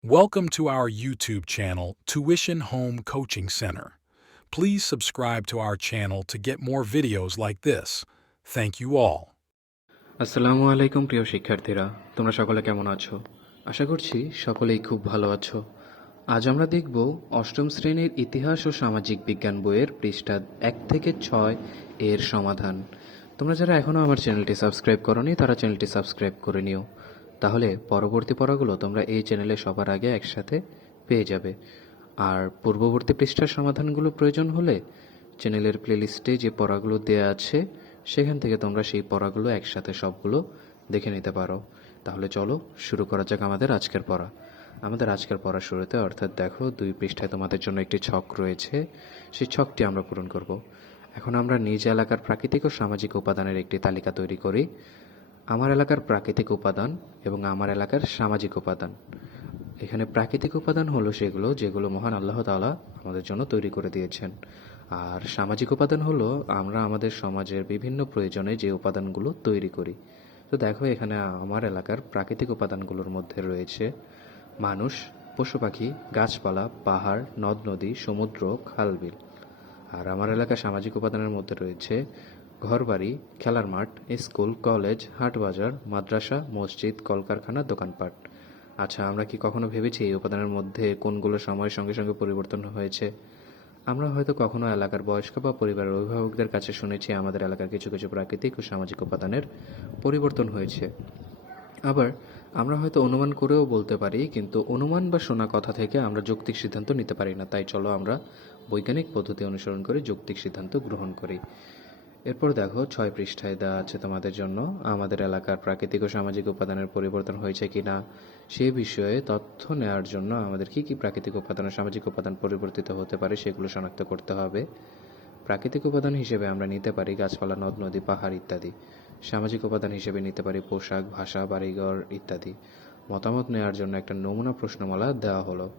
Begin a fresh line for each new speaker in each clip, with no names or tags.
Welcome to our YouTube channel, Tuition Home Coaching Center. Please subscribe to our channel to get more videos like this. Thank you all.
আসসালামু আলাইকুম প্রিয় শিক্ষার্থীরা তোমরা সকলে কেমন আছো আশা করছি সকলেই খুব ভালো আছো আজ আমরা দেখব অষ্টম শ্রেণীর ইতিহাস ও সামাজিক বিজ্ঞান বইয়ের পৃষ্ঠা এক থেকে ছয় এর সমাধান তোমরা যারা এখনও আমার চ্যানেলটি সাবস্ক্রাইব করনি তারা চ্যানেলটি সাবস্ক্রাইব করে নিও তাহলে পরবর্তী পড়াগুলো তোমরা এই চ্যানেলে সবার আগে একসাথে পেয়ে যাবে। আর পূর্ববর্তী পৃষ্ঠার সমাধানগুলো প্রয়োজন হলে চ্যানেলের প্লেলিস্টে যে পড়াগুলো দেওয়া আছে, সেখান থেকে তোমরা সেই পড়াগুলো একসাথে সবগুলো দেখে নিতে পারো। তাহলে চলো শুরু করা যাক আমাদের আজকের পড়া। আমাদের আজকের পড়া শুরুতে অর্থাৎ দেখো, দুই পৃষ্ঠায় তোমাদের জন্য একটি ছক রয়েছে। সেই ছকটি আমরা পূরণ করব। এখন আমরা নিজ এলাকার প্রাকৃতিক ও সামাজিক উপাদানের একটি তালিকা তৈরি করি। আমার এলাকার প্রাকৃতিক উপাদান এবং আমার এলাকার সামাজিক উপাদান। এখানে প্রাকৃতিক উপাদান হলো সেগুলো যেগুলো মহান আল্লাহ তাআলা আমাদের জন্য তৈরি করে দিয়েছেন। আর সামাজিক উপাদান হলো আমরা আমাদের সমাজের বিভিন্ন প্রয়োজনে যে উপাদানগুলো তৈরি করি। তো দেখো এখানে আমার এলাকার প্রাকৃতিক উপাদানগুলোর মধ্যে রয়েছে মানুষ, পশু পাখি, গাছপালা, পাহাড়, নদ, নদী, সমুদ্র খালবিল আর আমার এলাকার সামাজিক উপাদানের মধ্যে রয়েছে ঘরবাড়ি, খেলার মাঠ, স্কুল, কলেজ হাট বাজার মাদ্রাসা, মসজিদ, কলকারখানা, দোকানপাট। আচ্ছা আমরা কি কখনো ভেবেছি এই উপাদানের মধ্যে কোনগুলো সময়ের সঙ্গে সঙ্গে পরিবর্তন হয়েছে? আমরা হয়তো কখনো এলাকার বয়স্ক বা পরিবারের অভিভাবকদের কাছে শুনেছি আমাদের এলাকার কিছু কিছু প্রাকৃতিক ও সামাজিক উপাদানের পরিবর্তন হয়েছে। আবার আমরা হয়তো অনুমান করেও বলতে পারি, কিন্তু অনুমান বা শোনা কথা থেকে আমরা যৌক্তিক সিদ্ধান্ত নিতে পারি না। তাই চলো আমরা বৈজ্ঞানিক পদ্ধতি অনুসরণ করে যৌক্তিক সিদ্ধান্ত গ্রহণ করি। এরপর দেখো, ছয় পৃষ্ঠায় দেওয়া আছে তোমাদের জন্য, আমাদের এলাকার প্রাকৃতিক ও সামাজিক উপাদানের পরিবর্তন হয়েছে কিনা, সে বিষয়ে তথ্য নেওয়ার জন্য আমাদের কি কি প্রাকৃতিক উপাদান ও সামাজিক উপাদান পরিবর্তিত হতে পারে সেগুলো শনাক্ত করতে হবে। প্রাকৃতিক উপাদান হিসেবে আমরা নিতে পারি গাছপালা, নদ, নদী, পাহাড় ইত্যাদি। সামাজিক উপাদান হিসেবে নিতে পারি পোশাক, ভাষা, বাড়িঘর ইত্যাদি। মতামত নেওয়ার জন্য একটা নমুনা প্রশ্নমালা দেওয়া হলো।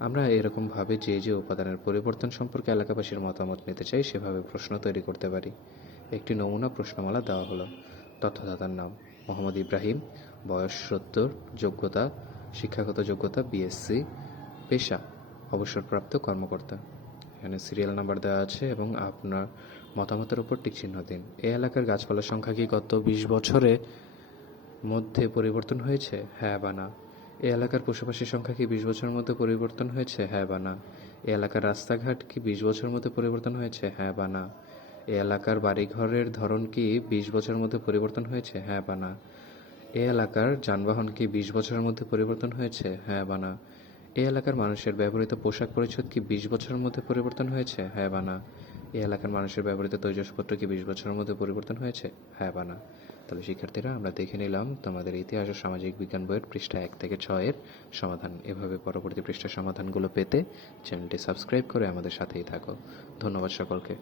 আমরা এরকমভাবে যে যে উপাদানের পরিবর্তন সম্পর্কে এলাকাবাসীর মতামত নিতে চাই, সেভাবে প্রশ্ন তৈরি করতে পারি। একটি নমুনা প্রশ্নমালা দেওয়া হলো। তথ্যদাতার নাম মোহাম্মদ ইব্রাহিম, বয়স সত্তর, যোগ্যতা, শিক্ষাগত যোগ্যতা বিএসসি পেশা, অবসরপ্রাপ্ত কর্মকর্তা। এখানে সিরিয়াল নাম্বার দেওয়া আছে এবং আপনার মতামতের উপর টিক চিহ্ন দিন। এই এলাকার গাছপালার সংখ্যা কি গত বিশ বছরে মধ্যে পরিবর্তন হয়েছে? হ্যাঁ বা না। এই এলাকার পশুপাখির সংখ্যা কি বিশ বছরের মধ্যে পরিবর্তন হয়েছে? হ্যাঁ বা না। এই এলাকার রাস্তাঘাট কি বিশ বছরের মধ্যে পরিবর্তন হয়েছে? হ্যাঁ বা না। এই এলাকার বাড়িঘরের ধরন কি বিশ বছরের মধ্যে পরিবর্তন হয়েছে? হ্যাঁ বা না। এই এলাকার যানবাহন কি বিশ বছরের মধ্যে পরিবর্তন হয়েছে? হ্যাঁ বা না। এই এলাকার মানুষের ব্যবহৃত পোশাক পরিচ্ছদ কি বিশ বছরের মধ্যে পরিবর্তন হয়েছে? হ্যাঁ বা না। এই এলাকার মানুষের ব্যবহৃত তৈজসপত্র কি বিশ বছরের মধ্যে পরিবর্তন হয়েছে? হ্যাঁ বা না। তাহলে শিক্ষার্থীরা, আমরা দেখে নিলাম তোমাদের ইতিহাস ও সামাজিক বিজ্ঞান বইয়ের পৃষ্ঠা এক থেকে ছয়ের সমাধান। এভাবে পরবর্তী পৃষ্ঠার সমাধানগুলো পেতে চ্যানেলটি সাবস্ক্রাইব করে আমাদের সাথেই থাকো। ধন্যবাদ সকলকে।